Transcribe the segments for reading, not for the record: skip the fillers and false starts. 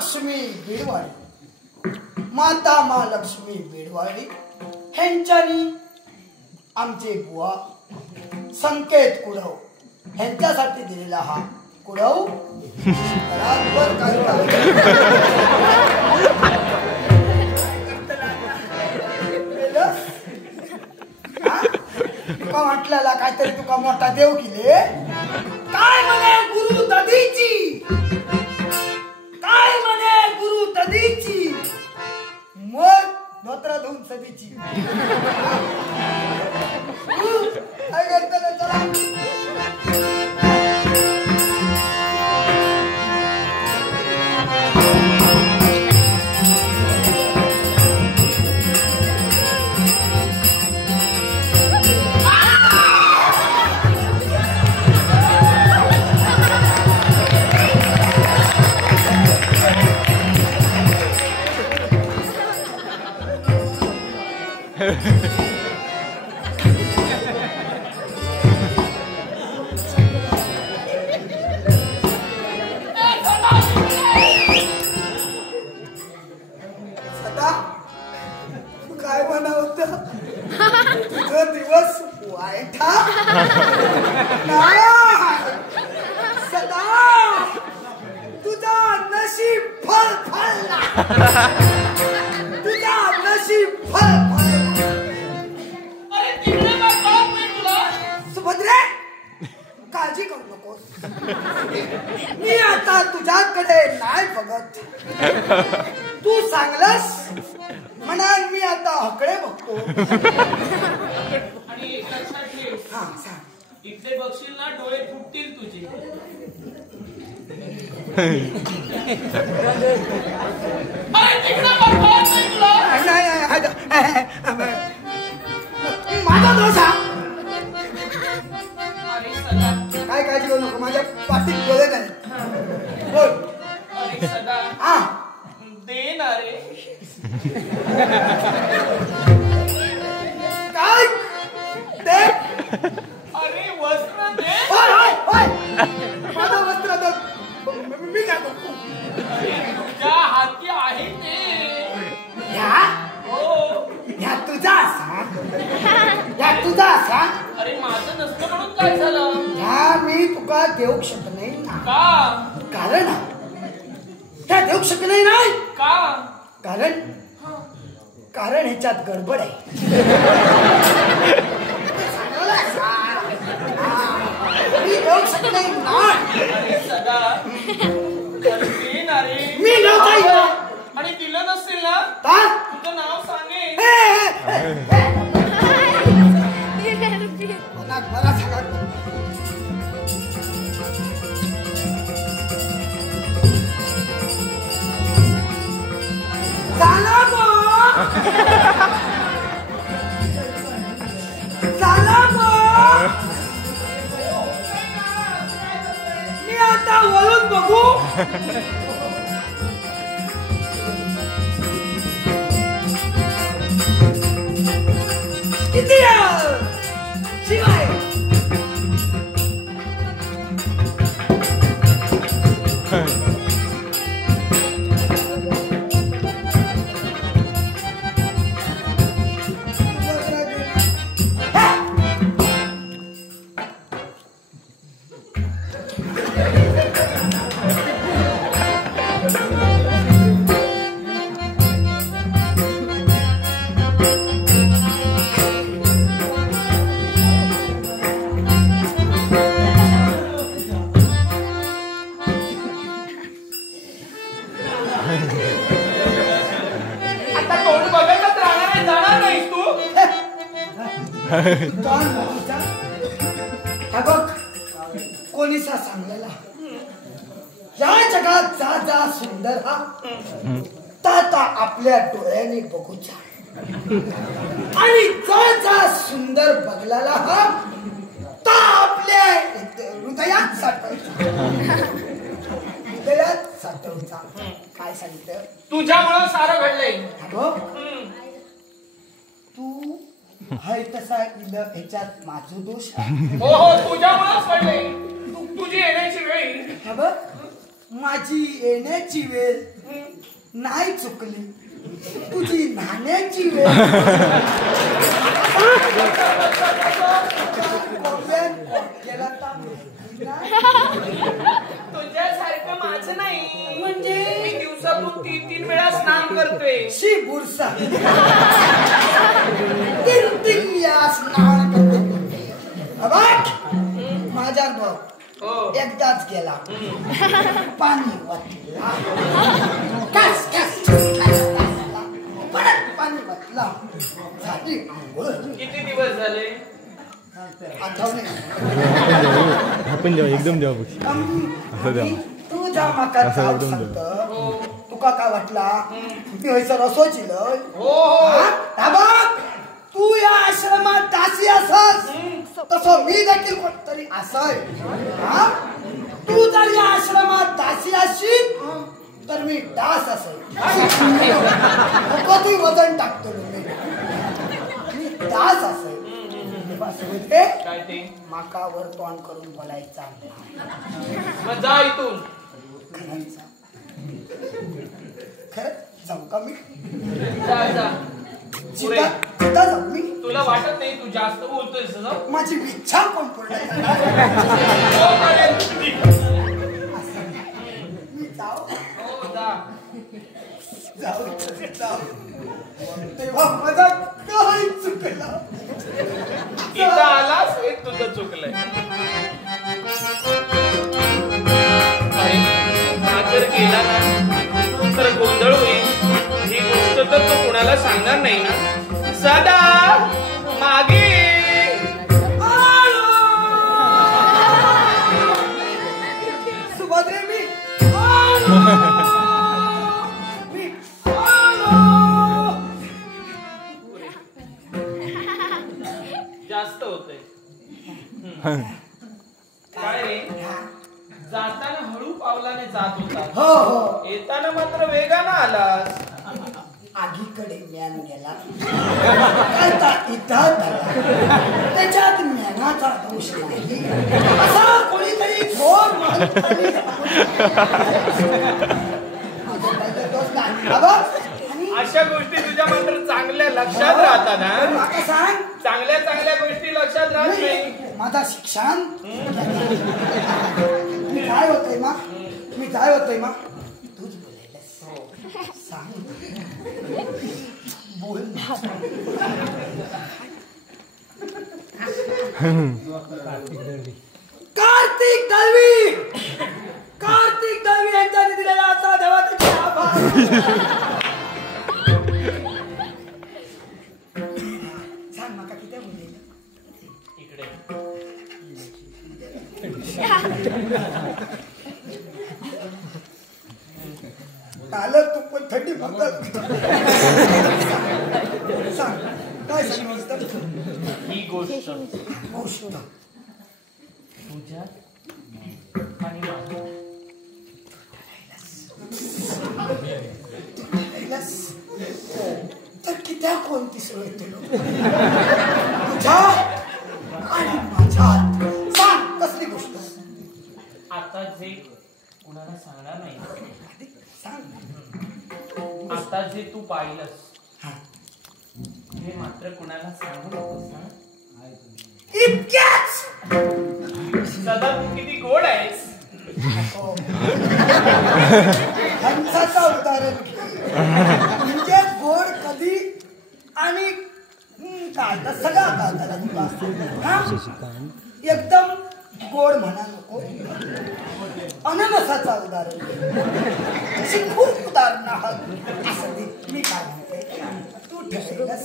महालक्ष्मी बिडवाडी, माता महालक्ष्मी बिडवाडी ह्यांच्यानी आमचे बुवा संकेत कुडव ह्यांच्यासाठी दिलेला हा कुडव रातभर काय तुका म्हटल्याला काहीतरी तुका मोठा देव केले काय म्हणे गुरु दधीची, काय म्हणे गुरु दधीची, मग धोत्र धुवून सदीची काय करता ना चला काय बनवत तुझं दिवस वाईट सदा तुझा नशीब फळ फळला, तुझा नशीब फळ फळला. अरे तिकडे काय कळत नाही तुला? सुभद्रे काळजी करू नकोस, मी आता तुझ्याकडे नाही बघत. तू सांगलस म्हणाल मी आता हकडे बघतो. आणि एक लक्षात ठेव, हा सांग. इकडे बघशील ना डोळे फुटतील तुझे. अरे तिकडे काय कळत नाही तुला? माझा दोष हा. अरे सदा, काय काळजी करू नको, माझ्या पाठीत बोलत आहे. बोल. अरे सदा, हा दे ना रे. काय ते? अरे वस्त्र दे. होय होय होय माझं वस्त्र दे. मी काय बघू? तुझ्या हाती आहे ते. ह्या हो. ह्या तुझा असा, ह्या तुझा असा. अरे माझं नसतं म्हणून काय झालं? ह्या मी तुका देऊ शकत नाही ना. का? कारण ह्या देऊ शकत नाही नाही का? कारण ह्याच्यात गडबड आहे. मी देऊ शकत नाही ना. अरे सदा, अरे दे ना रे. मी नव्हता आणि दिलं नसेल ना का? तुझं नाव सांगेन. मला सांगा झाला मी आता वळून बघू. किती शिवाय आता तोंड बघतच राहणार आहे, जाणार नाहीस तू. हा बघ कोणीसा सांगलेला या जगात जा जा सुंदर हा ता आपल्या डोळ्याने बघूचा आणि जा जा सुंदर बघलाला हा ता आपल्या हृदयात साठवायचा. हृदयात साठवायचा. काय सांगितलं? तुझ्यामुळं सारं घडलंय. तू हाय तसा ह्याच्यात माझा दोष. हो हो, तुझ्यामुळंच घडलंय. तुझी येण्याची वेळ. हा बघ माझी येण्याची वेळ नाही चुकली तुझी नाण्याची वेळ तुझ्यासारखं माझं नाही म्हणजे मी दिवसातून 3 वेळा स्नान करतोय शी बुरसा 3 वेळा स्नान करते माझा भाऊ हो एकदाच गेला पाणी वाटला परत पाणी वाटला झाली किती दिवस झाले आठवणे आपण द्यावा एकदम द्यावा असं द्यावा तू जा माका सांगत तुका काय वाटला मी हयसर रसोची लय हो तू या आश्रमात दासी असस तसं मी देखील कोणतरी असय तू जर या आश्रमात दासी असशील तर मी दास असय तू वजन टाकतो मी दास असय काय ते माका वर तोंड करून बोलायचा मग जा इथून खरंच जाऊ का मी जा जा पुढे. सीता जाऊ मी तुला वाटत नाही तू जास्त बोलतोय माझी इच्छा कोण पूर्ण करणार? मी जाऊ जाऊ तेव्हा माझा काही चुकला इथं आलास हे तुझं चुकलंय हा जर गेला ना तर गोंधळ होईल ही गोष्ट तर तो कुणाला सांगणार नाही ना सदा मागे सुभद्रे मी जास्त होतंय काय रे जाताना हळू पावलाने जात होता हो हो येताना मात्र वेगानं आलास आगीकडे ज्ञान गेला आता इथं झाला त्याच्यात ज्ञानाचा दोष नाही असा कोणीतरी थोर माणसाने दोष नाही बाबा अशा गोष्टी तुझ्या मात्र चांगल्या लक्षात राहतात ना आता सांग चांगल्या गोष्टी लक्षात राहत नाही माझा शिक्षण मी काय होतोय मा तूच बोलायलास सांग बोल कार्तिक दळवी यांच्याने दिलेला असा देवाचे आभार सांग माका किती बोलले इकडे आलं तू पण थंडी फक्त सांग काय सांगितलं ही गोष्ट तुझ्या आणि तर कित्या कोणती सोय तुला तुझ्या आणि माझ्यात सांग कसली गोष्ट आता जे कुणाला सांगणार नाही सांग आता जे तू पाहिलंस हे मात्र कुणाला सांगू नकोस ना इतक्याच सदा तू किती गोड आहेस हंसाचा उदाहरण म्हणजे गोड कधी आणि काढता सगळा काढता एकदम गोड म्हणा नको अननसाचा उदाहरण अशी खूप उदाहरण असं मी काय म्हणते तू ठरवलंस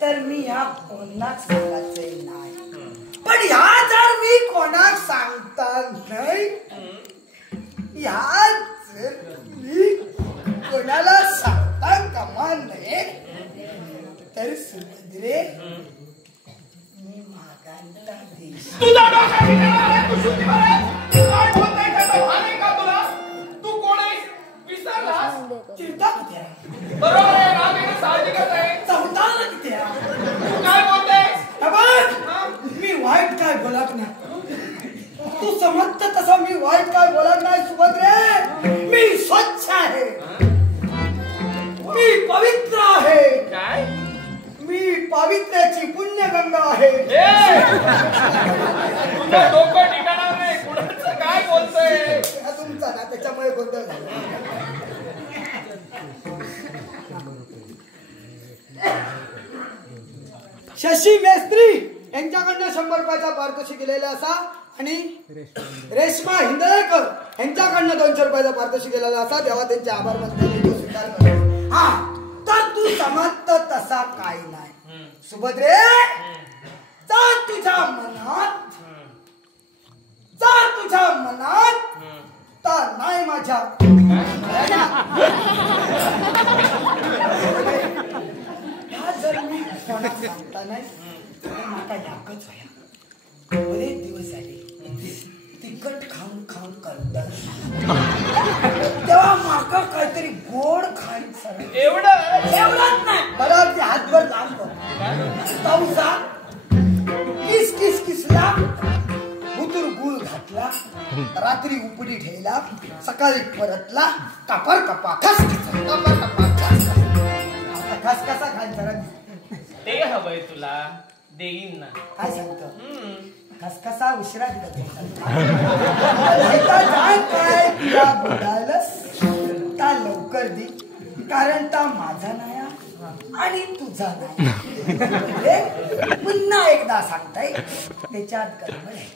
तर मी ह्या कोणाक सांगायचे नाही पण ह्या जर मी कोणाक सांगता नाही ह्या जर मी कोणाला सांगता कामा नये तर सुभद्रे मी मागांता देश तुझा डोका तू शुद्धीवर आहे काय बोलताय त्याचा भान आहे का तुला तू कोण आहेस विसरलास चिंता किती आहे बरोबर आहे राग येणं साहजिकच आहे चौथाला किती आहे तू काय बोलतेस मी वाईट काय बोलत नाही तू समजत तसा मी वाईट काय बोलत नाही सुभद्रे मी स्वच्छ आहे पावित्र्याची पुण्यगंगा आहे. तुझं डोकं ठिकाणावर नाही. कुणाचं काय बोलतोय तुमचा ना त्याच्यामुळे गोंधळ झाला. शशी मेस्त्री यांच्याकडनं 100 रुपयाचा पारितोषिक केलेला असा आणि रेश्मा हिंदळेकर यांच्याकडनं 200 रुपयाचा पारितोषिक केलेला असा. तेव्हा त्यांचे आभार मानतो स्वीकार करतो. हा तर तू समजत तसा काय नाही सुभद्रे. जर तुझ्या मनात तर नाही माझ्या जर मी सांगता नाही माका याकच व्हाया. बरेच दिवस झाले तिखट खाऊन कंटाळ तेव्हा माका काहीतरी गोड खायचं. एवढंच नाही बरोबर हातभर लांब पाऊसा किसला उतूर गुळ घातला. रात्री उपडी ठेवला. सकाळी परतला. कपर कपा खस कसा खायचा ते हवंय तुला देईन ना. काय सांगतो खसखसा उशिरा दिला काय तुला बोलायलस ता लवकर दे कारण ता माझा नाही आणि तुझा नाही. पुन्हा एकदा सांगताय त्याच्यात गडबड आहे.